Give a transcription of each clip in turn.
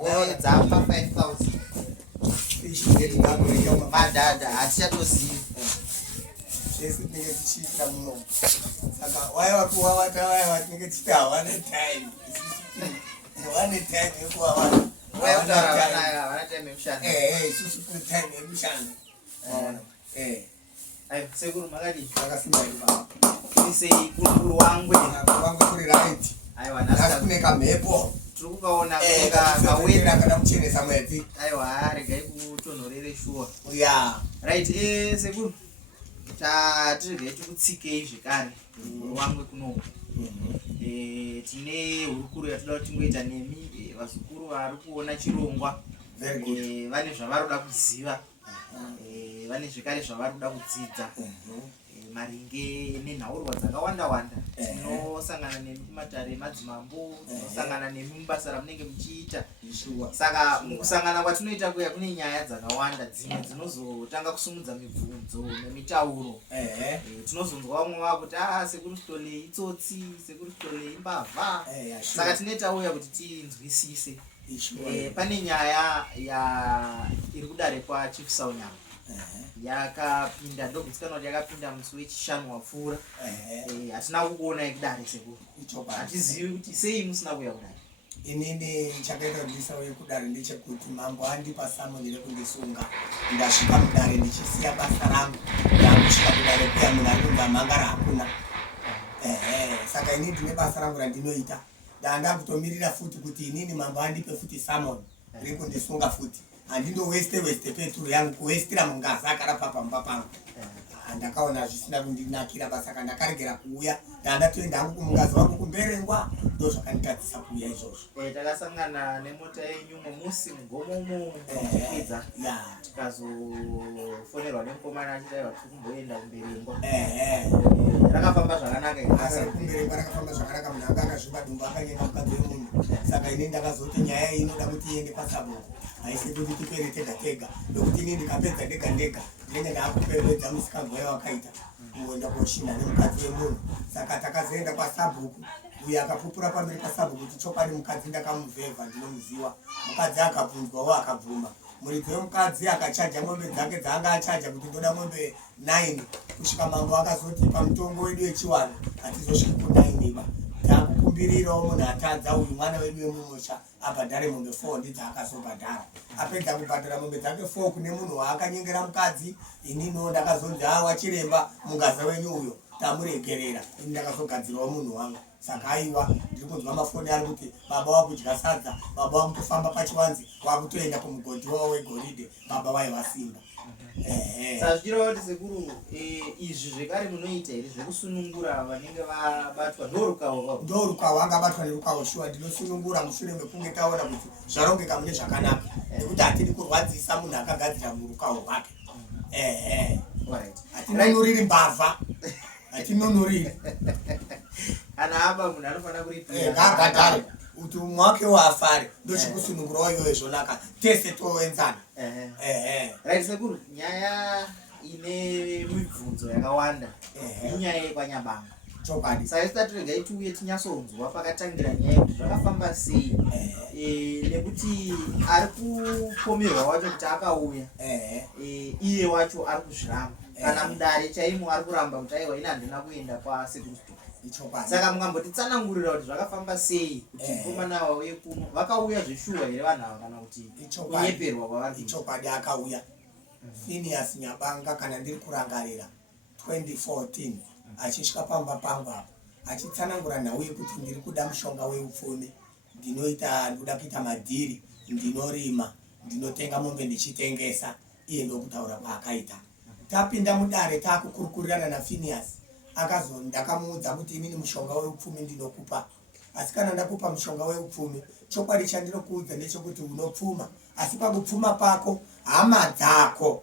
Woe dzapa 5000. Madhadha hatichatozivi. Yes, nigga, cheat them no. Why are you out? Why are you nigga cheat? One time. One time you go out. Why are you out? Susu time you shan. I say good magadi. Akasema Ni say kuru wangu kuri right. Aiwa nasta kuneka mepo. Tukaona kawira kana mchene samwezi. Aiwa rega ikutonhorere shuwa. Yeah. Right sekuru. Tirege tikutsike zvikare wangu kuno. Tine hurukuru yatoda kuti tingoita nemi vazukuru vari kuona chirongwa. Very good. Vane zvavaroda kuziva. Vane zvikare zvavari kuda kudzidza. Maringe nenhaurwa dzakawanda wanda. Tinosangana nemi kumatare emadzimambo, tinosangana nemi mubasa ramunenge muchiita. Saka mukusangana kwatinoita kuya kune nyaya dzakawanda dzimwe dzinozotanga kusumudza mibvunzo nemitauro. Tinozonzwa vamwe vakuti sekuri kutolei itsotsi, sekuri kutolei mbavha. Saka tinetauya kuti tinzwisise. Pane nyaya iri kudare kwaChief Saunyama. Yakapinda ndogutsikana kuti yakapinda musi wechishanu wapfuura. Hatina kukuona ikudare sekuru. Hatizivi kuti sei musina kuya kudare. Inini chakaita kuti ndisauye kudare ndechekuti mambo andipa samoni rekundisunga. Ndasvika mudare ndichisiya basa rangu. Ndakusvika kudare kuya munhu ari kundamhangara hakuna. Saka inini ndine basa rangu randinoita. Ndanga kutomirira futi kuti inini mambo andipe futi samoni rekundisunga futi. Andindo weste petrol yangu kuwestira mungazi akarapa pamba pangu. Ndakaona zvisina kundinakira basa kana ndakaregera kuuya ndatoenda hangu kumungazi wangu kumberengwa ndo zvakanditadzisa kuuya izvozvo. Takasangana nemota yenyu musi mugomomo kupedza tikazofonerwa nemukomana achidaiwa tiri kumboenda kumberengwa. Rakafamba zvakanaka ere? Kumberengwa rakafamba zvakanaka, munhu anga akazvimba dumbu akanyenga mukadzi wemunhu. Saka ine ndakazoti nyaya iyi inoda kuti iende pasabhuku. Haisi kuti tipere tega nokuti inini ndikapedza ndega ndinenge ndakupembedza musikangwa wakaita kuenda koshinda nemukadzi wemunhu. Saka takazoenda pasabhuku, uyo akapupura pamberi pasabhuku kuti chokwadi mukadzi ndakamuvhevha ndinomuziva. Mukadzi akabvunzwawo akabvuma. Muridzi wemukadzi akachaja mombe dzake dzaanga achaja kuti ndoda mombe 9 kusvika mambo akazoti pamutongo wedu wechiwanhu hatizosviki ku9 iba. Takukumbirirawo munhu atadza uyu mwana wedu wemumusha abhadhare mombe 4 ndidzakazobhadhara. Apedza kubhadhara mombe dzake 4 kune munhu waakanyengera mukadzi, ininiwo ndakazonzi wachiremba mungaza wenyu uyo tamuregerera. Ini ndakazogadzirawo munhu wangu. Saka aiwa ndiri kunzwa mafoni ari kuti baba wakudya sadza, baba wakutofamba pachiwanzi, wakutoenda kumugodhi wawo wegoridhe, baba vaiva simba. Saka zvichireva kuti sekuru izvi zvekare munoita here zvekusunungura vanenge vabatwa ndorukawo? Ndorukawo anga abatwa nerukawo shuwa. Ndinosunungura mushure mekunge taona kuti zvarongeka mune zvakanaka, nekuti hatidi kurwadzisa munhu akagadzira murukawo rwake. Hatinonuriri mbavha, hatinonuriri. Kana apa munhu anofanira kuripira ngabhadhare kuti umwe wake wafare ndochikusunungurawo iyoyo zvonaka tese toenzana. Right sekuru, nyaya ine mibvunzo yakawanda inyaya yekwanyabanga. Chokwadi. Saka tisati regai tiuye tinyatsonzwa pakatangira nyaya kuti zvakafamba sei, nekuti ari kupomerwa wacho kuti akauya iye wacho ari kuzviramba kana mudare chaimo ari kuramba kuti aiwa ine handina kuenda kwasekuru. Saka mungambotitsanangurira kuti zvakafamba sei kuti mukomana wauye kuno vakauya zveshuwa here vanhu ava kana kuti kunyeperwa kwavari? Ichokwadi akauya. Phineas Nyabanga kana ndiri kurangarira 2014 achisvika pamba pangu apo achitsanangura nhau yekuti ndiri kuda mushonga weupfumi, ndinoda kuita madhiri, ndinorima, ndinotenga mombe ndichitengesa. Iye ndokutaura kwaakaita. Tapinda mudare takukurukurirana naPhineas. Ndakamuudza kuti inini mushonga weupfumi ndinokupa, asi kana ndakupa mushonga weupfumi chokwadi chandinokuudza ndechekuti unopfuma, asi pakupfuma pako hama dzako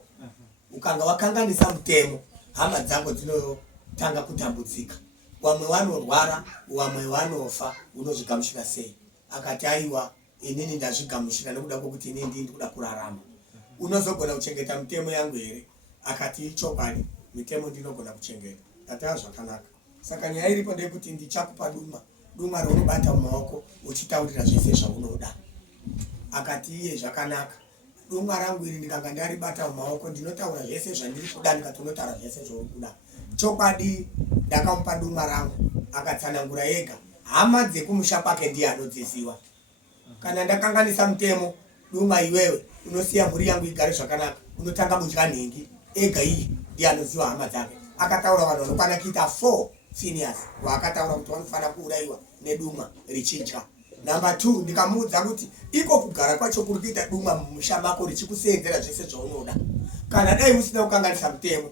ukanga wakanganisa mutemo, hama dzako dzinotanga kutambudzika. Wamwe wanorwara, wamwe wanofa, unozvigamuchira sei? Akati aiwa inini ndazvigamuchira nekuda kwokuti inini ndiri kuda kurarama. Unozogona kuchengeta mutemo yangu here? Akati chokwadi mitemo ndinogona kuchengeta. Zvakanaka. Saka nyaya iripo ndeyekuti ndichakupa Dumwa runobata mumaoko uchitaurira zvese zvaunoda. Akati iye zvakanaka. Dumwa rangu iri ndikanga ndaribata mumaoko ndinotaura zvese zvandiri kuda ndikatonotaura zvese zvauri kuda. Chokwadi ndakamupa dumwa rangu akatsanangura yega. Hama dzekumusha kwake ndiye anodziziva. Kana ndakanganisa mutemo, dumwa iwewe unosiya mhuri yangu igare zvakanaka, unotanga kudya nhingi ega iyi ndiye anoziva hama dzake. Akataura vanhu vanokwana kuita 4 seniors vaakataura kuti vanofana kuuraiwa nedumwa richidya. Number 2, ndikamuudza kuti iko kugara kwacho kuri kuita dumwa mumusha mako richikuseenzera zvese zvaunoda. Kana dai usina kukanganisa mutemo,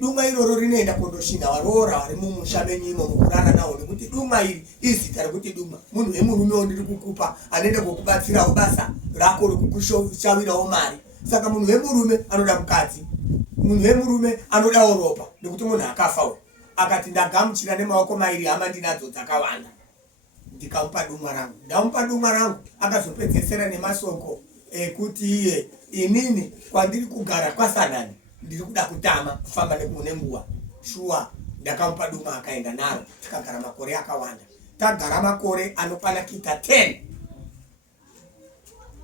dumwa iroro rinoenda kundoshinda varoora vari mumusha menyimo mukurara nawo, nekuti dumwa iri izita rekuti dumwa munhu wemurume ndiri kukupa anoenda kukubatsirawo basa rako rekukushawirawo mari. Saka munhu wemurume anoda mukadzi, munhu wemurume anodawo ropa, nekuti munhu akafa uyu. Akati ndagamuchira nemaoko mairi hama ndinadzo dzakawanda. Ndikamupa dumwa rangu. Ndamupa dumwa rangu akazopedzesera nemasoko ekuti iye inini kwandiri kugara kwasanani ndiri kuda kutama kufamba nekune nguwa. Shuwa ndakamupa dumwa akaenda naro. Tikagara makore akawanda. Tagara makore anokwana kuita 10.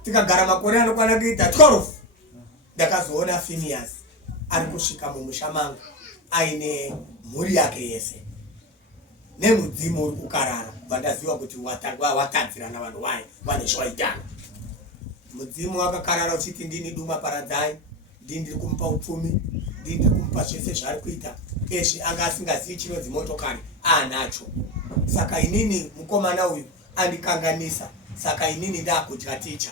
Tikagara makore anokwana kuita 12. Ndakazoona Phineas ari kusvika mumusha mangu aine mhuri yake yese. Nemudzimu uri kukarara. Vandaziva kuti watadzirana vanhu vaye vane zvaitana. Mudzimu wakakarara uchiti ndini dumwa paradzai, ndiri kumupa upfumi, ndiri kumupa zvese zvaari kuita. Ezvi anga asingazivi chinonzi motokari anacho. Saka inini mukomana uyu andikanganisa. Saka inini ndakudya ticha.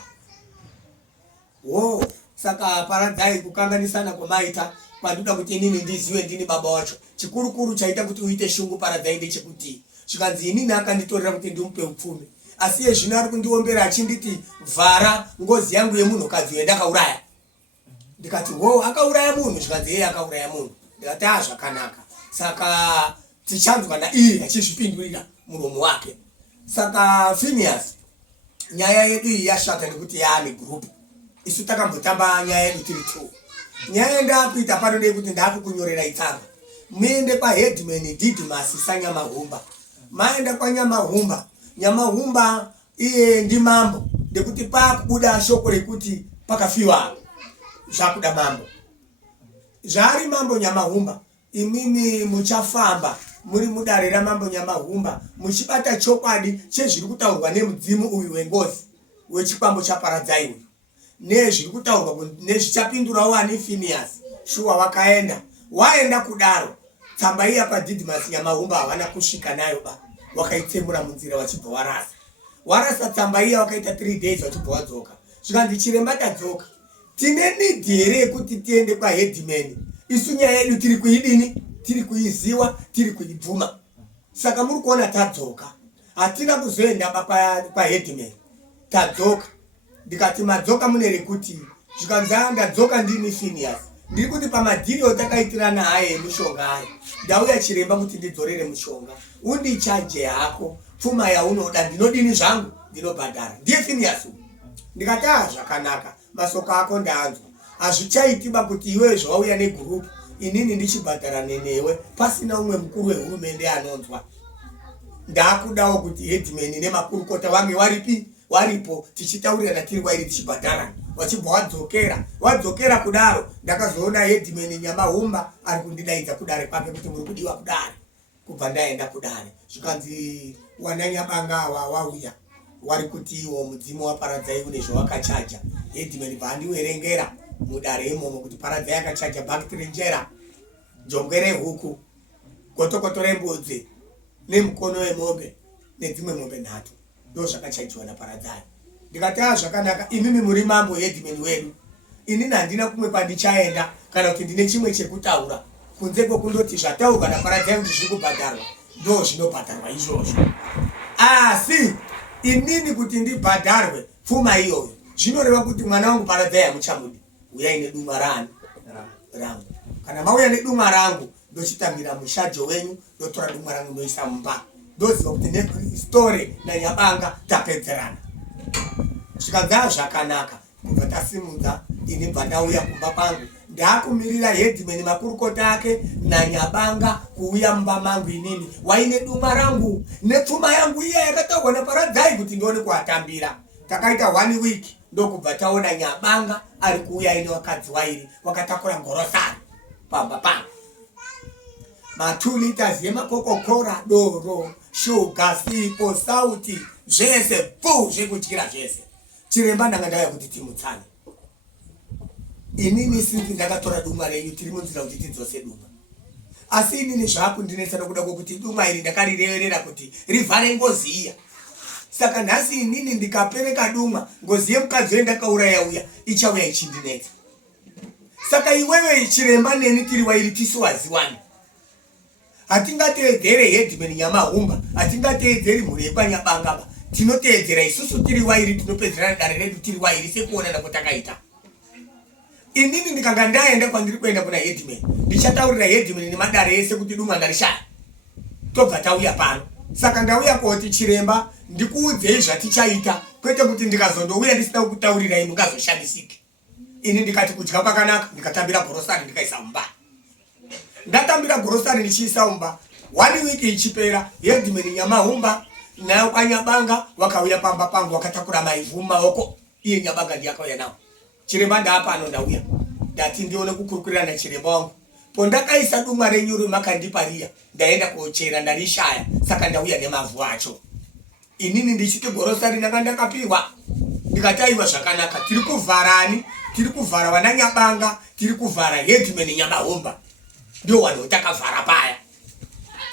Saka paradzai kukanganisana kwamaita pandoda kuti inini ndizive ndini baba wacho. Chikurukuru chaita kuti uite shungu paradzai ndechekuti zvikanzi inini akanditorera kuti ndimupe upfumi. Asi yezvino ari kundiombera achinditi vhara ngozi yangu yemunhukadzi yandakauraya. Ndikati akauraya munhu, zvikanzi yeye akauraya munhu. Ndikati zvakanaka. Saka tichanzwa naiye achizvipindurira muromo wake. Saka Phineas, nyaya yedu iyi yashata nekuti yaane group. Isu takambotamba nyaya yedu tiri 2. Nyaya ndakuita panode kuti ndakukunyorera itsamba. Muende kwa Headman Didmas Sanyamahumba. Maenda kwa Nyamahumba. Nyamahumba iye ndi mambo. Ndekuti pakubuda shoko rekuti pakafiwa zvakuda mambo. Zvari mambo Nyamahumba. Imimi muchafamba muri mudare ramambo Nyamahumba muchibata chokwadi chezviri kutaurwa nemudzimu uyu wengozi wechikwambo chaparadzai uyu. Nezviri kutaurwa nezvichapindurawo ani Phineas. Shuwa wakaenda. Waenda kudaro. Tsamba iya pa Didmas Nyamahumba havana kusvika nayo ba. Wakaitsemura munzira wachibva warasa. Warasa tsamba iya wakaita 3 days wachibva wadzoka. Zvikanzi chiremba tadzoka. Tine need here kuti tiende kwa Headman. Isu nyaya yedu tiri kuidini, tiri kuiziwa, tiri kuidbvuma. Saka muri kuona tadzoka. Hatina kuzoenda pa Headman. Tadzoka. Ndikati madzoka munere kuti zvikanzi ndadzoka ndini Phineas. Ndiri kuti pamadhiri otakaitirana haye mushonga haye. Ndauya chiremba kuti ndidzorere mushonga. Undichaje hako. Pfuma yaunoda ndinodini zvangu ndinobhadhara. Ndiye Phineas. Ndikati zvakanaka. Masoko ako ndaanzwa. Hazvichaitiba kuti iwe zvauya negroup inini ndichibhadhara nenewe pasina umwe mukuru wehurumende anonzwa. Ndakudawo kuti Headman nemakurukota vange waripo tichitaurirana tiri kwairi tichibhadhara. Wachibva wadzokera kudaro ndakazoona Headman Nyamahumba ari kundidaidza kudare kwake kuti muri kudiwa kudare. Kubva ndaenda kudare. Zvikanzi wananyabanga wauya. Wari kuti iwo mudzimu waparadzai une zvawakachaja. Headman vandiwerengera mudare imomo kuti paradzai yakachaja bhakiti renjera, jongwe huku, gotokoto rembudzi, nemukono wemombe, nedzimwe mombe 3. Ndo zvakachajiwa naparadzai. Ndikati zvakanaka, imimi muri mambo Headman wedu. Inini handina kumwe kwandichaenda kana kuti ndine chimwe chekutaura. Kunze kwekundoti zvataurwa naparadzai kuti zviri kubhadharwa, ndo zvinobhadharwa izvozvo. Asi inini kuti ndibhadharwe pfuma iyoyo, zvinoreva kuti mwana wangu paradzai hamuchamudi. Uyai nedumwa rangu. Kana mauya nedumwa rangu, ndochitamira mushajo wenyu, ndotora dumwa rangu ndoisa mumba. Ndoziva kuti story naNyabanga tapedzerana. Zvikanzi zvakanaka. Kubva tasimudza ini bva ndauya kumba pangu ndakumirira headman makurukota ake na Nyabanga kuuya mba mangu inini waine duma rangu nepfuma yangu iya yakatagwa na Paradzai kuti ndione kuatambira. Takaita 1 week ndokubva taona Nyabanga ari kuuya ine wakadzi wairi wakatakura ngorosari pamba ma 2 liters yemakokokora, doro, sugar, sipo, sauti, zvese zvekutyira zvese. Chiremba ndanga ndauya kuti timutsane. Inini sinzi ndakatora duma renyu tiri munzira kuti tidzose duma. Asi inini zvakundinetsa nokuda kwokuti duma iri ndakarireverera kuti rivhare ngozi iya. Saka nhasi inini ndikapereka duma, ngozi yemukadzi wendakauraya uya ichauya ichindinetsa. Saka iwewe chiremba neni tiri wairi tisiwaziwani. Hatingateedzere headman Nyamahumba, hatingateedzeri mhuri yepaNyabanga. Tinoteedzera isusu tiri wairi, tinopedzerana dare redu tiri wairi sekuonana kwatakaita. Inini ndikanga ndaenda kwandiri kuenda kuna headman, ndichataurira headman nemadare ese kuti duma ndarishaya. Tobva tauya pano. Saka ndauya koti chiremba ndikuudzei zvatichaita, kwete kuti ndikazondouya ndisina kutaurirai mungazoshamisike. Ini ndikati kudya kwakanaka, ndikatambira gorosari ndikaisa mumba. Ndatambira gorosari ndichiisa mumba. 1 week ichipera, headman Nyamahumba nayo kwaNyabanga wakauya pamba pangu wakatakura maivhu maoko. Iye Nyabanga ndiyakauya nawo. Chiremba ndaapano ndauya. Ndati ndione kukurukurira na chiremba wangu. Pondakaisa duma renyuru makandipa riya, ndaenda kochera ndarishaya, saka ndauya nemavhu acho. Inini ndichiti gorosari ndanga ndakapiwa. Ndikataiwa zvakanaka, tiri kuvharani, tiri kuvhara wana Nyabanga, tiri kuvhara headman Nyamahumba. Ndio wanotakavhara paya.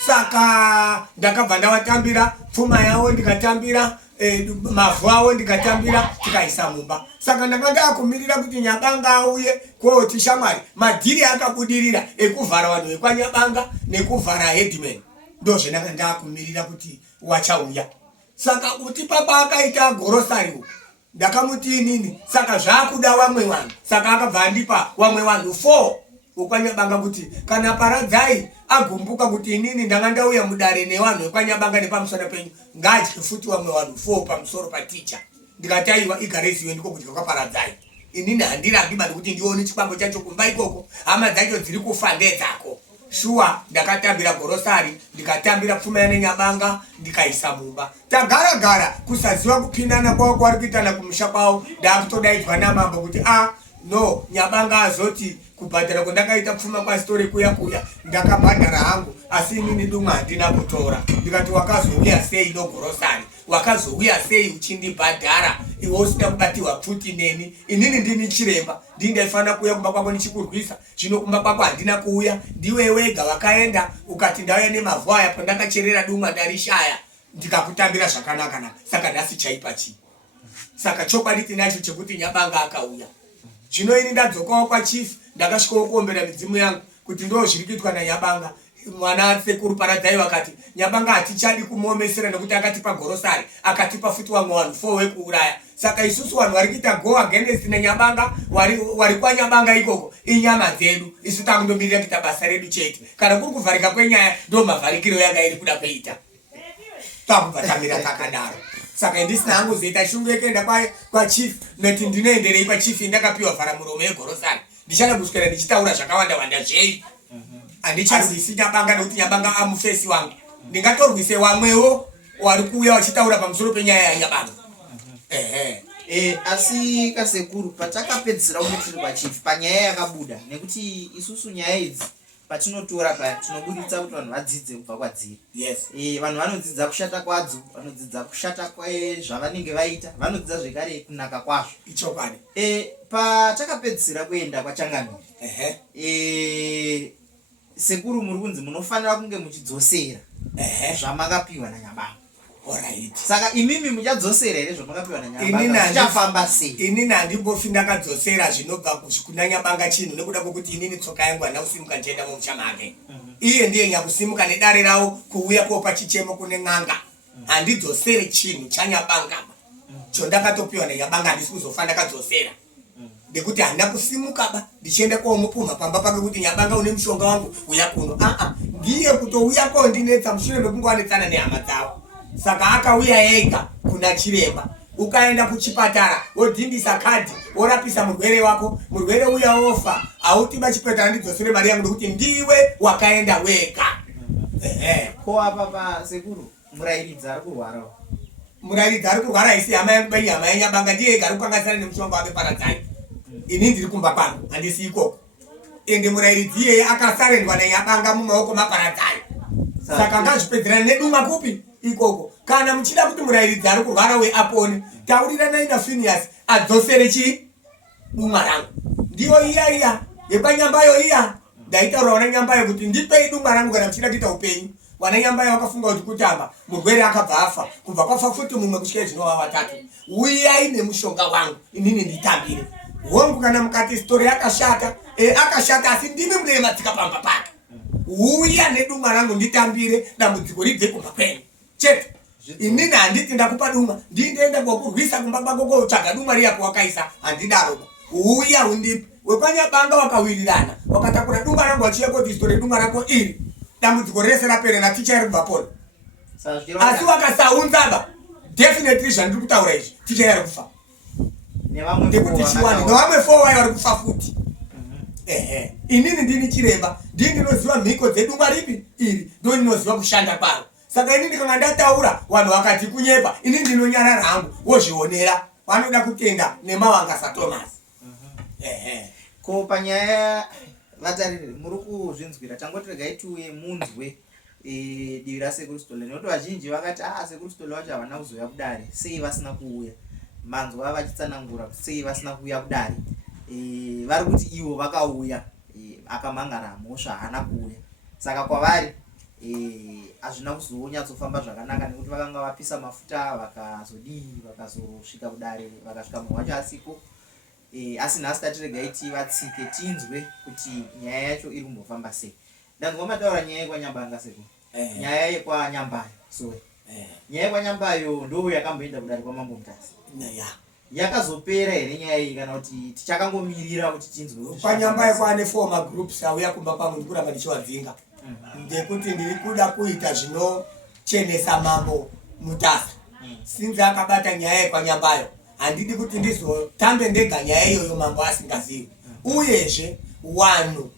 Saka ndakabva ndawatambira pfuma yawo, ndikatambira mavhu awo, ndikatambira tikaisa mumba. Saka ndanga ndakumirira kuti Nyabanga auye koti shamwari madhiri akabudirira ekuvhara vanhu vekwaNyabanga nekuvhara headman. Ndo zvenanga ndakumirira kuti wachauya. Saka kuti papa akaita gorosari uku ndakamuti inini, saka zvakuda wamwe vanhu. Saka akabva andipa wamwe vanhu 4 ukwaNyabanga kuti kana Paradzai agumbuka kuti inini ndanga ndauya mudare nevanhu vekwaNyabanga nepamusana penyu, ngadye futi wamwe vanhu 4 pamusoro paticha. Ndikataiwa igarezi ndiko kudya kwaParadzai. Inini handirambi bado kuti ndione chikwambo chacho kumba ikoko, hama dzacho dziri kufa ndedzako. Shuwa ndakatambira gorosari, ndikatambira pfuma yane Nyabanga, ndikaisa mumba. Tagara kusaziwa kupindana kwawo kwari kuitana kumusha kwawo, ndakutodaidzwa namambo kuti no, Nyabanga azoti kubhadhara kwandakaita pfuma kwa story kuya ndakabhadhara hangu, asi inini duma handina kutora. Ndikati wakazouya sei nogorosari, wakazouya sei uchindibhadhara, iwe usina kubatiwa pfuti neni. Inini ndini chiremba, ndindaifana kuya kumba kwako nichikurwisa, zvino kumba kwako handina kuuya. Ndiwe wega wakaenda ukati ndauya nemavhu aya pandakacherera duma ndarishaya, ndikakutambira zvakanaka naka. Saka nhasi chaipa chi. Saka chokwadi tinacho chekuti Nyabanga akauya. Zvino ini ndadzokawo kwachief, ndakasvikawo kuombera midzimu yangu kuti ndo zviri kuitwa naNyabanga. Mwana sekuru Paradzai vakati Nyabanga hatichadi kumuomesera nekuti akatipa gorosari, akatipa futi wamwe vanhu 4 wekuuraya. Saka isusu vanhu vari kuita go against naNyabanga, wari kwaNyabanga ikoko inyama dzedu. Isu takundomirira kuita basa redu chete. Kana kuri kuvharika kwenyaya ndo mavharikiro yanga iri kuda kuita. Takubvatamira takadaro. Saka ndisina hangu zoita shungu yekuenda kwachief, noti ndinoenderei pachief ndakapiwa vhara muromo yegorosari. Ndichada kuswera ndichitaura zvakawanda zvei. Handicharwisi Nyabanga nekuti Nyabanga amufesi wangu. Ndingatorwise wamwewo wari kuuya wachitaura pamusoro penyaya yaNyabanga. Asi kasekuru patakapedzera unotiri pachief panyaya yakabuda, nekuti isusu nyaya idzi patinotora paya tinobuditsa kuti vanhu vadzidze kubva kwadziri. Yes. Vanhu vanodzidza kushata kwadzo, vanodzidza kushata zvavanenge vaita, vanodzidza zvekare kunaka kwazvo. Ichokwadi. Patakapedzera kuenda kwaChangamire. Sekuru muri kunzi munofanira kunge muchidzosera zvamakapiwa naNyabanga. Alright. Saka imimi muchadzosera here zvamakapiwa naNyabanga? Muchafamba sei? Inini handimbofi ndakadzosera zvinobva kuna Nyabanga chinhu nekuda kwokuti inini tsoka yangu handina kusimuka ndienda mumusha make. Iye ndiye nyakusimuka nedare rawo kuuya kopa chichemo kune n'anga. Handidzosere chinhu chaNyabanga. Chondakatopiwa naNyabanga handisi kuzofa ndakadzosera. Ndekuti handina kusimuka ba, ndichienda koomupumha pamba pake kuti Nyabanga une mushonga wangu uya kuno. Ndiye kutouya koondinetsa mushure mekunge wanetsana nehama dzawo. Saka akauya ega kuna chiremba ukaenda kuchipatara wodhindisa kadhi worapisa murwere wako, murwere uya ofa, auti bachipatara ndidzosere mari yangu nekuti ndiwe wakaenda wega. Ko apa pasekuru murairidzi ari kurwara, murairidzi ari kurwara isi hama yangu bai hama yanyabanga ndiye gari kukanganisana nemushonga wake paradzai. Ini ndiri kumba kwangu handisi ikoko, ende murairidzi iyeye akasarendwa nanyabanga mumaoko maparadzai. Saka ngazvipedzerana neduma kupi ikoko. Kana muchida kuti murairidzi ari kurwara apone, tauriranai naFinias adzosere duma rangu. Ndiyo iya yepanyambayo iya ndaitaura wana nyambayo kuti ndipei duma rangu kana muchida kuita upenyu. Wana nyambayo wakafunga kuti kutamba murwere akabva afa, kubva kwafa futi mumwe kusvika zvinova vatatu. Uyai nemushonga wangu inini nditambire. Hongu kana mukati story yakashata, akashata asi ndimi mune matsika pamba pake. Uya neduma rangu nditambire dambudziko ribve kumba kwenyu. Chete. Inini handiti ndakupa duma, ndindoenda kokurwisa kumba kwako kotsvaga duma riya kwakaisa, handidaro. Uya undipe. Wepanyabanga wakawirirana, wakatakura duma rangu wachiya kuti story duma rako iri. Dambudziko rese rapera na ticha iri kubva pona. Asi wakasaunzaba, definitely zvandiri kutaura izvi, ticha iri kufa. Ndekuti chiwani, nevamwe 4 wayo vari kufa futi. Inini ndini chiremba, ndinoziva mhiko dzeduma ripi iri, ndinoziva kushanda kwaro. Saka inini ndikanga ndataura vanhu vakati kunyepa, inini ndinonyarara hangu wozvionera. Vanoda kutenda nemavanga saThomas. Ko panyaya vatariri muri kuzvinzwira, tangoti regai tiuye munzwe divi rasekuru Stole, nekuti vazhinji vakati sekuru Stole vacho havana kuzoya kudare, sei vasina kuuya. Manzwa vachitsanangura sei vasina kuuya kudare. Vari kuti ivo vakauya, akamhangara mhosva haana kuuya. Saka kwavari hazvina kuzonyatsofamba zvakanaka nekuti vakanga vapisa mafuta vakazosvika kudare vakasvika mumwe wacho asiko. Asi nhasi tatiregai tivatsike tinzwe kuti nyaya yacho iri kumbofamba sei. Ndanzwa mataura nyaya yekwanyambanga seko, nyaya yekwanyambayo sorry. Nyaya yekwanyambayo ndo yakamboenda kudare kwamambo Mutasi. Yakazopera here nyaya iyi kana kuti tichakangomirira kuti tinzwe? Kwanyambayo kwane former groups auya kumba kwangu ndikuramba ndichiwadzinga. Ndekuti ndiri kuda kuita zvinochenesa mambo Mutasi. Sinzi akabata nyaya yekwanyambayo, handidi kuti ndizotambe ndega nyaya iyoyo mambo asingazivi. Uyezve wanhu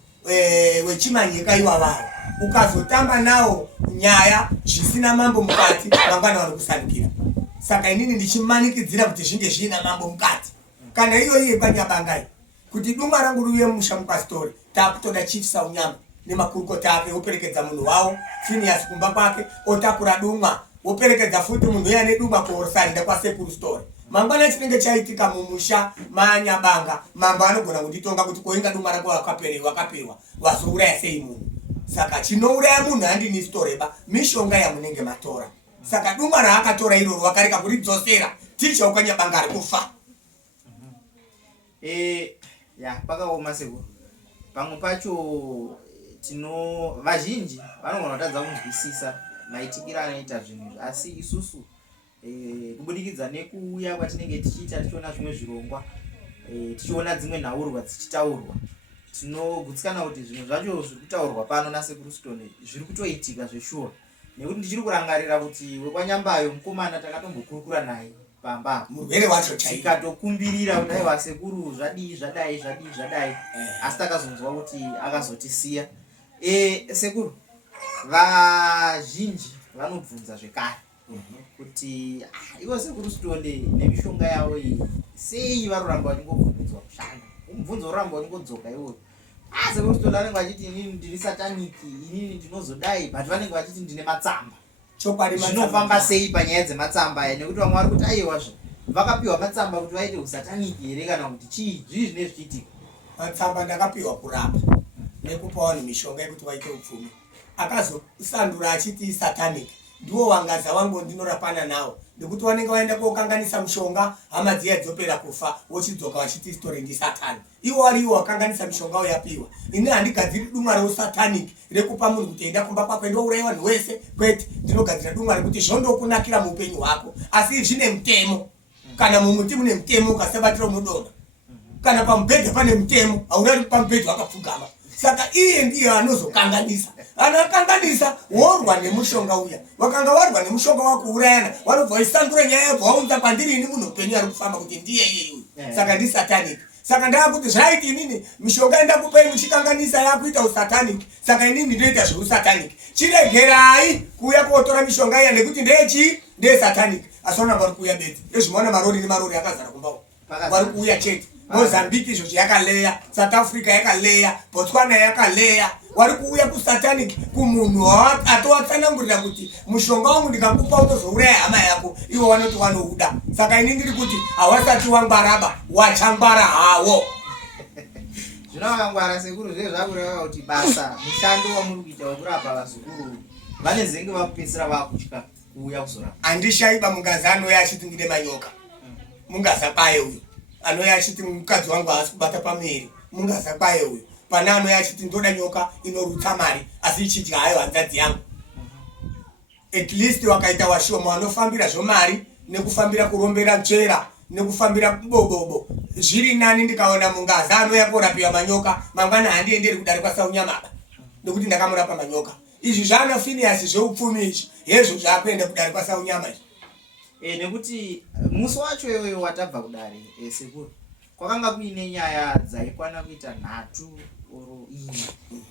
wechimanyika ivavavo ukazotamba nawo nyaya zvisina mambo mukati, mangwana vari kusandukira. Saka inini ndichimanikidzira kuti zvinge zvina mambo mukati. Kana iyoyi yekwanyambangai kuti duma rangu riuye mumusha mukastori, takutoda chief Saunyama nemakurukota ake operekedza munhu wavo Phineas kumba kwake, otakura duma operekedza futi munhu uya neduma kuorsanda kwasekuru Stole. Mangwana chinenge chaitika mumusha maanyabanga, mambo anogona kunditonga kuti koinga duma rako wakaperwa wazouraya sei munhu. Saka chinouraya munhu handini Storeba, mishonga yamunenge matora. Saka duma raakatora iroro wakareka kuridzosera, ticha ukanyabanga ari kufa. Pakaoma sekuru. Pamwe pacho vazhinji vanogona kutadza kunzwisisa maitikiro anoita zvinhu, asi isusu kubudikidza nekuuya kwatinenge tichiita tichiona zvimwe zvirongwa, tichiona dzimwe nhaurwa dzichitaurwa, tinogutsikana kuti zvinhu zvacho zviri kutaurwa pano nasekuru Stole zviri kutoitika zveshuwa. Nekuti ndichiri kurangarira kuti wekwanyambayo mukomana takatombokurukura naye pamba, murwere wacho tikatokumbirira kuti aiwa sekuru zvadai, asi takazonzwa kuti akazotisiya. Sekuru, vazhinji vanobvunza zvekare kuti ivo sekuru Stole nemishonga yavo iyi sei varoramba vachingobvunzwa kushanda, umubvunzo uramba uchingodzoka iwoyo. Sekuru Stole vanenge vachiti inini ndiri sataniki, inini ndinozodai, but vanenge vachiti ndine matsamba. Zvinofamba sei panyaya dzematsamba aya? Nekuti vamwe vari kuti aiwazvo vakapiwa matsamba kuti vaite usataniki here kana kuti chii zvii zvine zvichiitika? Matsamba ndakapiwa kurapa nekupa vanhu mishonga yekuti vaite upfumi. Akazosandura achiti sataniki, ndiwo wangaza wangu ndinorapana nawo, nekuti vanenge vaenda kokanganisa mushonga, hama dziya dzopera kufa, vochidzoka vachiti Stole ndisatani. Iwo wariwo wakanganisa mishonga yapiwa. Ini handigadziri duma reusataniki rekupa munhu kuti enda kumba kwako ndouraya vanhu vese, kwete. Ndinogadzira duma rekuti zvondokunakira muupenyu hwako, asi zvine mutemo. Kana mumuti mune mutemo ukasabatira unodonha. Kana pamubhedha pane mutemo, haungari pamubhedha wakapfugama. Saka iye ndiye anozokanganisa. Anakanganisa worwa nemushonga uya. Wakanga warwa nemushonga wakuurayana. Wanobva isandura nyaya bvaunza kwandiri ini munhu upenyu ari kufamba kuti ndiye iye. Saka ndi satanic. Saka ndakuti zvaiti inini mishonga enda kupei muchikanganisa yakuita usatanic. Saka inini ndoita zveusatanic. Chiregerai kuuya kotora mishonga iya nekuti ndeye satanic. Asona vari kuuya bedzi. Ndezvimwana marori nemarori akazara kumbawo. Vari kuuya chete. Mozambique izvo yakaleya, South Africa yakaleya, Botswana yakaleya. Wari kuuya kusatanic kumunhu atowatsanangurira kuti mushonga wangu ndikakupa utozouraya hama yako, iwo wanoti wanouda. Saka ini ndiri kuti hawasati wangwaraba, wachangwara hawo. Zvino wakangwara sekuru zve zvakureva kuti basa mushando wamuri kuita wekurapa vazukuru vane zenge vakupedzisira vakutya kuuya kuzorapa. Andishaiba mungazi anoya achiti ndine manyoka. Mungazi kwaye uyo. Anoya achiti mukadzi wangu haasi kubata pamiri. Mungazi kwaye uyo. Pana anoya achiti ndoda nyoka inorutsa mari asi ichidya hayo hanzadzi yangu. At least wakaita washoma wanofambira zvomari nekufambira kurombera nzvera nekufambira kubobobo. Zviri nani ndikaona mungazi anoya korapiwa manyoka mangwana handienderi kudarikwa saunyamaba nekuti ndakamurapa manyoka. Izvi zvana Phineas zveupfumi izvi hezvo zvakuenda kudarikwa saunyama izvi. Nekuti musi wacho iyoyo watabva kudare sekuru kwakanga kuine nyaya dzaikwana kuita 3 oro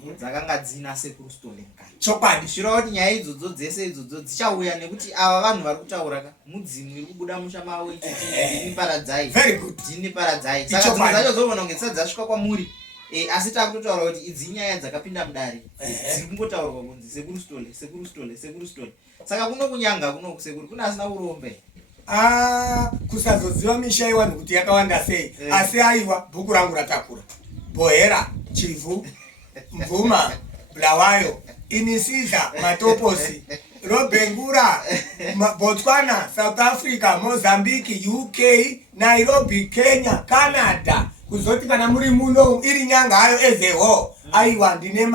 4 dzakanga dzina sekuru Stolenga. Chokwadi zviro kuti nyaya idzodzo dzese idzodzo dzichauya nekuti ava vanhu vari kutaura mudzimu iri kubuda musha mawo ichiti paradzai. Very good. Dzini paradzai. Saka dzimwe dzacho dzoona kunge dzisati dzasvika kwamuri. Asi takutotaura kuti idzi nyaya dzakapinda mudare dziri kungotaurwa kunzi sekuru Stole, sekuru Stole, sekuru Stole. Saka kuno kunyanga kuno kusekuru kuna asina urombe. Kusazoziva misha iwanhu kuti yakawanda sei. Asi aiwa bhuku rangu ratakura. Bohera, Chivu, Mvuma, Blawayo, Inisiza, Matoposi, Robengura, Botswana, South Africa, Mozambique, UK, Nairobi, Kenya, Canada. Kuzoti kana muri muno iri nyanga hayo ezeho. Aiwa ndine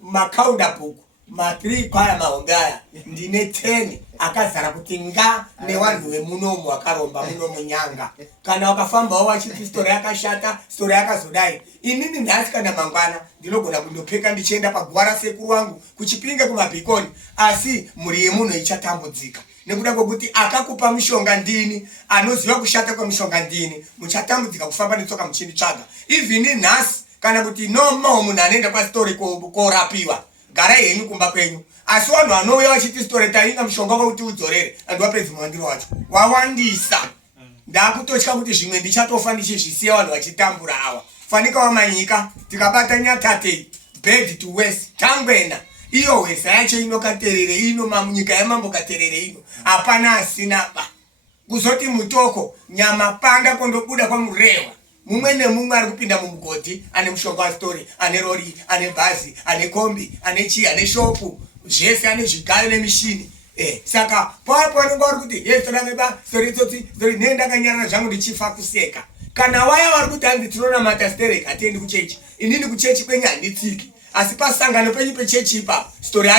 makaunda book. 3 kwaya mahombe aya ndine 10 akazara kuti nga nevanhu vemunomu wakaromba muno munyanga. Kana wakafambawo wachiti story yakashata, story yakazodai, inini nhasi kana mangwana ndinogona kundopfeka ndichienda pagwara sekuru wangu kuchipinga kumabhikoni, asi muri yemunhu ichatambudzika nekuda kwekuti akakupa mushonga ndini, anoziva kushata kwemishonga ndini, muchatambudzika kufamba netsoka muchinditsvaga. Even nhasi kana kuti no munhu anoenda pastori korapiwa, garai henyu kumba kwenyu. Asi vanhu vanouya vachiti story tainga mushonga wekuti udzorere andiwapedzi muwandiro wacho wawandisa. Ndakutotya kuti zvimwe ndichatofa ndichizvisiya vanhu vachitambura awa. Fanika wamanyika tikabata nyatate bed to west tangwena iyo wesa yacho inokaterere ino mamunyika yamambo katerere ino hapana asina ba. Kuzoti mutoko nyama panda kondobuda kwa murewa. Mumwe nemumwe ari kupinda mumugodi ane mushonga wa story, ane rori, ane bhazi, ane kombi, ane chi, ane shopu, zvese ane zvigaro nemishini. Saka papo vanenge vari kuti ye story ngeba story tsotsi story nenda kanyarara zvangu ndichifa kuseka. Kana waya vari kuti handi tinonamata stereka atiendi kuchechi, inini kuchechi kwenyu handitsiki, asi pasangano penyu pechechi ipapo story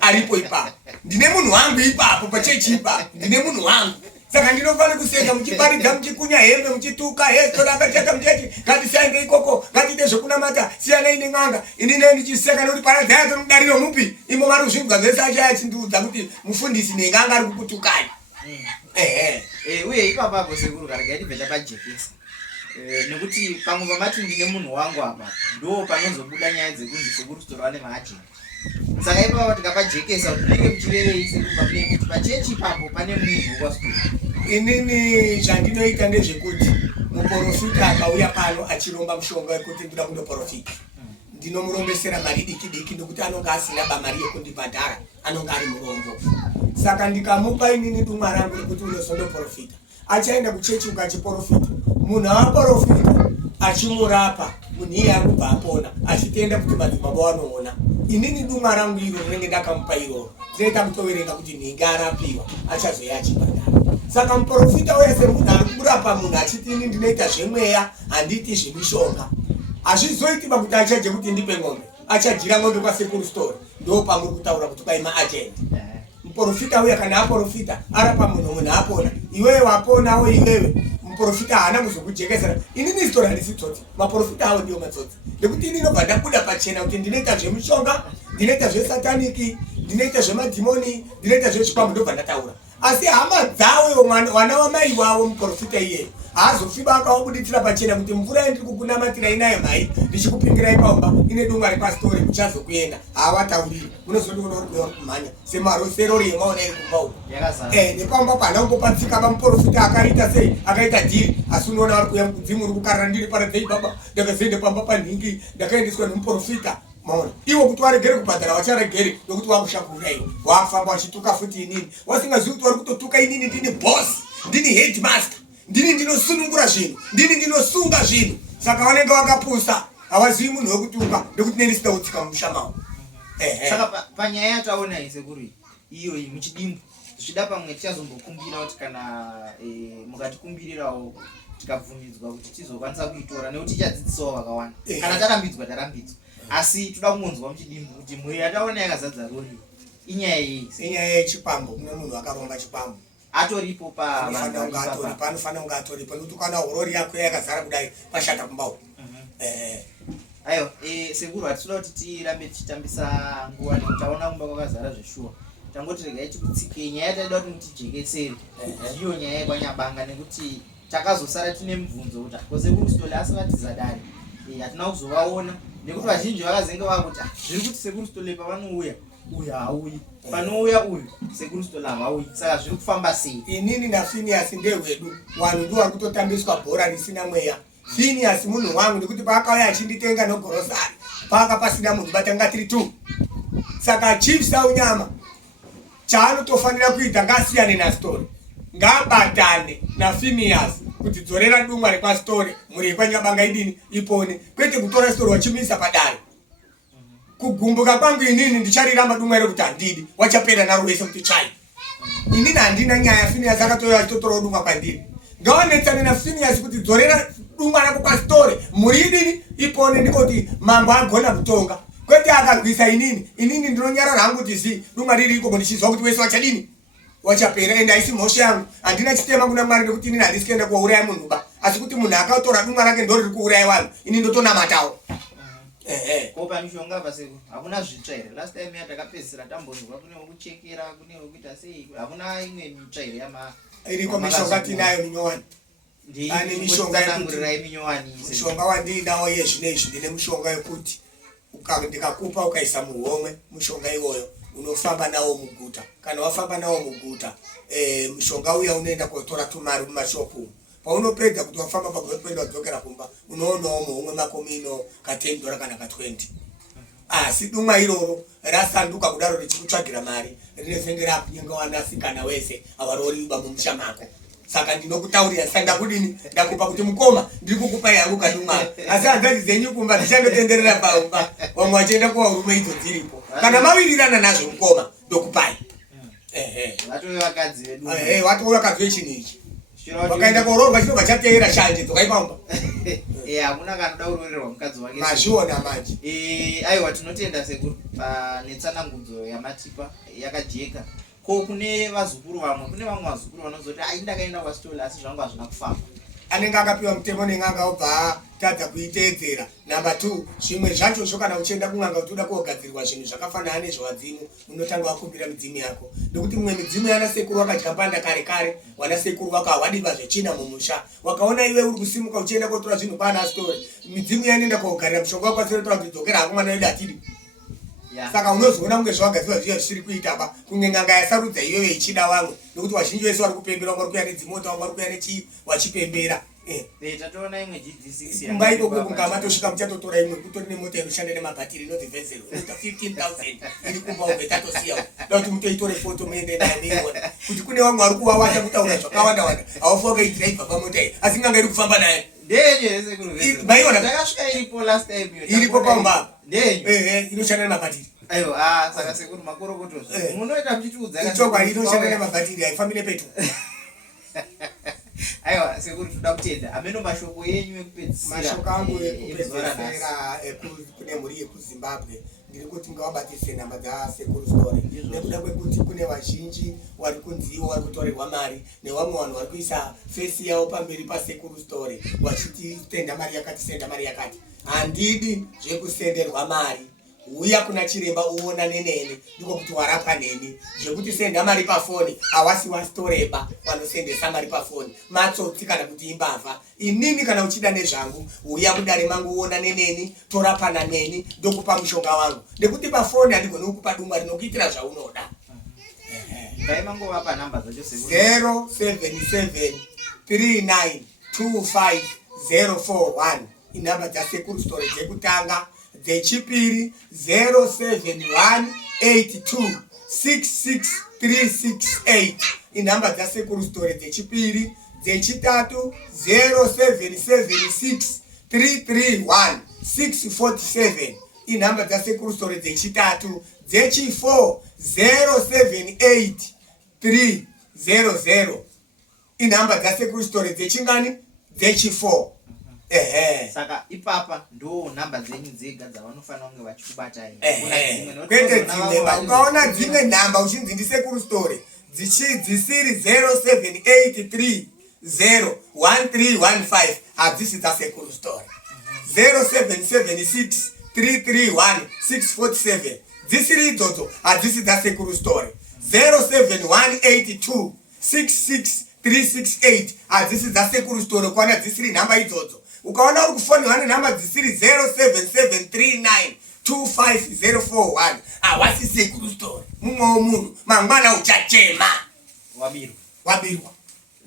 aripo ipapo. Ndine munhu wangu ipapo pachechi ipapo, ndine munhu wangu. Saka ndinofanira kuseka muchiparidza muchikunya hembe muchituka story akacheka muchechi ngatisaende ikoko ngatiite zvokunamata siyanai nen'anga. Inini ndichiseka nekuti paradzaya tomudariro mupi imo vari kuzvinzwa zvese achayachindiudza kuti mufundisi nen'anga ari kukutukai. Uye ipapapo sekuru karega ndibveta pajekesa. Nekuti pamwe pamati ndine munhu wangu apa ndo panozobuda nyaya dzekunzi sekuru Story ane maajenti. Saka ipapo tikapajekesa kuti ndinge muchirevei sekuru papine kuti pachechi ipapo pane munhu waStory. Inini zvandinoita ndezvekuti muprofita akauya pano achiromba mushonga wekuti ndoda kundoprofita, ndinomurombesera mari diki diki nekuti anonga asina bamari yekundibhadhara, anonga ari murombo. Saka ndikamupa inini dumwa rangu rekuti unozondoprofita, achaenda kuchechi ukachiprofita, munhu awaprofita achimurapa munhu iye akubva apona achitenda kuti madzimambo wanoona. Inini dumwa rangu iro rinenge ndakamupa iroro zvinoita kutoverenga kuti nhingi arapiwa achazoya achibhadhara. Saka muprofita wese munhu ari kurapa munhu achiti ini ndinoita zvemweya handiti zvemishonga, hazvizoiti pakuti achaje kuti ndipe ng'ombe, achajira ng'ombe kwasekuru Story. Ndo pamuri kutaura kuti kwai maajenti. Muprofita uya kana aprofita arapa munhu apona, iwewe waponawo iwewe muprofita haana kuzokujekesera. Inini isitori handisi tsotsi, maprofita avo ndiwo matsotsi. Ndekuti ini ndobva ndabuda pachena kuti ndinoita zvemushonga, ndinoita zvesataniki, ndinoita zvemadhimoni, ndinoita zvechikwambo, ndobva ndataura. Asi hama dzawo wana wamai wavo muprofita iyeyo haazofimba akawabuditsira pachena kuti mvura yandiri kukunamatira inayo mhai ndichikupingirai pamba ine dunga repasitori kuchazokuenda haawatauriri unozondiona uri kuya kumhanya semarosero yemaona iri kumbauko nepamba pana ungopatsika pamuprofita akaita sei akaita dhiri asi unoona vari kuya mukudzimu uri kukarira ndiri paradzei baba ndakazoende pamba panhingi ndakaendeswa nemuprofita maona iwo kuti waregere kubhadhara wacharegere nokuti wakushakurira iwo wakufamba wachituka futi inini wasingazivi kuti vari kutotuka inini ndini boss ndini headmaster ndini ndinosunungura zvinhu ndini ndinosunga zvinhu saka vanenge vakapusa havazivi munhu wekutuka nekuti neni sida kutsika mumusha mavo. Saka panyaya yataona isekuri iyo muchidimbu zvichida pamwe tichazombokumbira kuti kana mukatikumbirirawo tikabvumidzwa kuti tizokwanisa kuitora nekuti tichadzidzisawo vakawanda kana tarambidzwa tarambidzwa asi toda kungonzwa muchidimbu kuti mhuri yataona yakazadza rori inyaya yei? Inyaya yechipambo, kune munhu akaromba chipambo atoripo panofanira kunge atoripo nekuti ukaona rori yako yakazara kudai pashata kumbauko. Aiwa, sekuru hatitoda kuti tirambe tichitambisa nguva nekuti taona kumba kwakazara zveshuwa. Tangoti regai tikutsike nyaya yataida kuti mutijekesere ndiyo nyaya yekwanyabanga nekuti takazosara tine mubvunzo kuti kosekuru Stole asivatiza dare hatina kuzovaona nekuti vazhinji vakazenge vakuti zviri kuti sekuru Stole pavanouya uyu hauyi panouya uyu sekuru Stole havauyi saka zviri kufamba sei? Inini naFinias ndehwedu vanhu ndivari kutotambiswa bhora risina mweya. Finias munhu wangu nekuti paakauya achinditenga nogorosari paaka pasina munhu batanga tiri 2 saka Chiefs aunyama chaanotofanira kuita ngasiyane naStore ngabatane naFinias kuti dzorera dumwa repaStore muri yekwanyabanga idini ipone kwete kutora Store wachimisa padare. Kugumbuka kwangu inini ndichariramba dumwa rekuti handidi wachapera naro wese kuti chai inini handina nyaya. Finias akatoya achitotora dumwa kwandiri ngaonetsane naFinias kuti dzorera dumwa rako paStore muri idini ipone ndikoti mambo agona kutonga kwete akagwisa inini ndinonyarara hangu kuti zi dumwa riri iko ndichizwa kuti wese wachadini wachapera ende haisi mhosva yangu handina chitema kuna Mwari nekuti inini handisi kuenda kuuraya munhu ba asi kuti munhu akatora dumwa rake ndoriri kuuraya vanhu inini ndotonamatawo. Kopa mishonga paseku hakuna zvitsva here? Last time yatakapedzisira tambonzwa kune wekuchekera kune wekuita sei hakuna imwe mitsva here iriko mishonga tinayo minyowani ane mishonga wandinawo yezvinezvi ndine mushonga yekuti ndikakupa ukaisa muhomwe mushonga iwoyo unofamba nawo muguta kana wafamba nawo muguta mushonga uya unoenda kotora tumari mumashopu paunopedza kuti wafamba pagotoenda wadzokera kumba unoonawo muhomwe mako mino ka$10 kana ka$20 asi dumwa iroro rasanduka kudaro richikutsvagira mari rinezenge rakunyenga wanasikana wese avaroriba mumusha mako saka ndinokutaurira sandakudini ndakupa kuti mukoma ndiri kukupa yangu kadumwa asi hanzvadzi dzenyu kumba ndichandotenderera paumba vamwe vachienda kuvarume idzo dziripo kana mawirirana nazvo mukoma ndokupai watove vakadzi vechinhu ichi wakaenda kororwa chinobva chateera shanje dzokaipaumba hakuna kanoda kurorerwa mukadzi wake mazviona manje. Aiwa tinotenda sekuru netsanangudzo yamatipa yakajeka ko kune vazukuru vamwe kune vamwe vazukuru vanozoti ndakaenda kwaStole asi zvangu hazvina kufamba anenge akapiwa mutemo nen'anga obva tadza kuiteedzera. Number 2 zvimwe zvacho kana uchienda kun'anga kuti uda kuogadzirirwa zvinhu zvakafanana nezvewadzimu unotanga wakumbira midzimu yako nekuti mumwe midzimu yana sekuru wakadya panda kare kare wana sekuru wako hawadiva zvechina mumusha wakaona iwe uri kusimuka uchienda kotora zvinhu pana Store midzimu yanoenda kogarira mushonga wako asinotora kuti dzokera hako mwana wedu atiri saka unozoona kunge zvawagadziwa zviya zvisiri kuita pa kunge n'anga yasarudza iyoyo ichida vamwe nekuti vazhinji vese vari kupembera vamwe vari kuya nedzimota vamwe vari kuya nechii vachipembera tatoona imwe GD6 kumba ikoko kungamatosvika muchatotora imwe kutori nemota inoshanda nemabhatiri inoti Vessel unoita 15,000 iri kumba ubve tatosiyawo da kuti mutoitore foto muende nayo meiona kuti kune vamwe vari kuvawanda kutaura zvakawanda wanda havafa vakaidhiraibva pamota iyi asi n'anga iri kufamba nayo iripo pamba inoshanda nemabhatiri. Aiwa saka sekuru makorokoto munoita muchitiudza ichokwadi inoshanda nemabhatiri haifambi nepeto. Aiwa sekuru toda kutenda ameno mashoko yenyu ekupedzisira mashoko angu ekupedzisira kune mhuri yekuZimbabwe ndiri kuti ngawabatise nhamba dzasekuru story nekuda kwekuti kune vazhinji vari kunziwa vari kutorerwa mari nevamwe vanhu vari kuisa fesi yavo pamberi pasekuru story vachiti senda mari yakati senda mari yakati. Handidi zvekusenderwa mari, uya kuna chiremba uona nenene ndiko kuti warapwa neni. Zvekuti senda mari pafoni hawasi wastoreba wanosendesa mari pafoni matsotsi kana kuti imbavha. Inini kana uchida nezvangu uya mudare mangu uona neneni torapana neni ndokupa mushonga wangu. Nekuti pafoni handigoni kukupa dumba rinokuitira zvaunoda. Ngaimangova namba dzacho 077 39 25 041 inamba dzasekuru story dzekutanga. Dzechipiri 07182 66368 inamba dzasekuru story dzechipiri. Dzechitatu 0776 331 647 inamba dzasekuru story dzechitatu. Dzechi4 078 300 inamba dzasekuru story dzechingani dzechi4. Saka ipapa ndo namba dzenyu dzega dzavanofanira kunge vachikubata kwete dzimwe ukaona dzimwe nhamba uchinzi ndisekuru story dzisiri 0783 01315 hadzisi dzasekuru story. 0776 331 647 dzisiri idzodzo hadzisi dzasekuru story. 07182 66368 hadzisi dzasekuru story kwana dzisiri nhamba idzodzo. Ukaona uri kufoniwa nenhamba dzisiri 07739 25041 hawasi sekuru story. Mumwe womunhu mangwana uchachema wabirwa.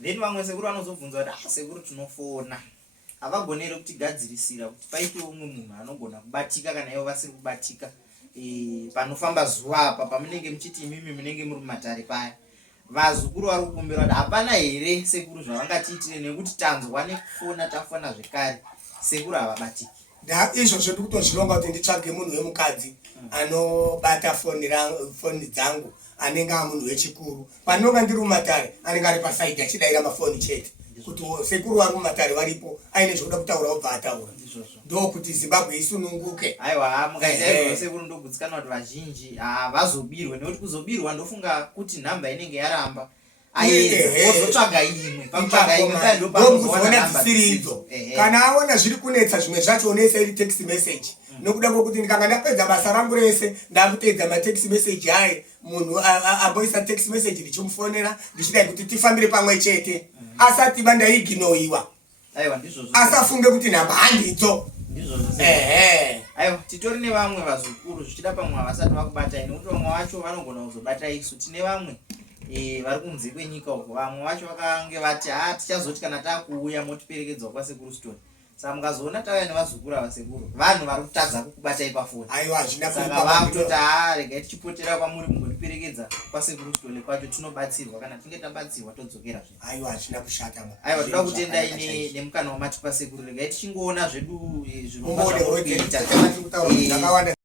Then vamwe sekuru vanozobvunza kuti sekuru tinofona havagoneri kutigadzirisira kuti paite umwe munhu anogona kubatika kana ivo vasiri kubatika panofamba zuva apa pamunenge muchiti imimi munenge muri mumatare paya. Vazukuru vari kukumbira kuti hapana here sekuru zvavangatiitire nekuti tanzwa nekufona tafona zvekare sekuru havabatiki. Izvozvo ndikutozvironga kuti nditsvage munhu wemukadzi anobata foni dzangu anenge amunhu wechikuru. Panonga ndiri mumatare anenge ari pasaidi achidayira mafoni chete kuti sekuru vari mumatare varipo aine zvokuda kutaura obva ataura. Ndokuti Zimbabwe isununguke. Aiwa mukaita sekuru ndogutsikana kuti vazhinji havazobirwe nekuti kuzobirwa ndofunga kuti nhamba inenge yaramba ozotsvaga imwe ndokuzoona dzisiri idzo. Kana aona zviri kunetsa zvimwe zvacho onesa iri text message nokuda kwokuti ndikanga ndapedza basa rangu rese ndakuteedza matext message aye munhu amboisa text message ndichimufonera ndichida kuti tifambire pamwe chete asati bandaiginoiwa. Asafunge kuti nhamba handidzo. Aiwa titori nevamwe vazukuru zvichida pamwe havasati vakubata nekuti vamwe vacho vanogona kuzobata isu. Tine vamwe vari kunze kwenyika uko vamwe vacho vakange vati tichazoti kana takuuya motiperekedzwa kwasekuru story. Saka mukazoona tauya nevazukuru avasekuru vanhu vari kutadza kukubatai pafoni. Saka vakutoti regai tichipotera kwamuri mungotiperekedza kwasekuru story kwacho tinobatsirwa kana tinge tabatsirwa todzokerazve. Aiwa toda kutendai nemukana wamatipa sekuru regai tichingoona zvedu zvirongwa zvakuita.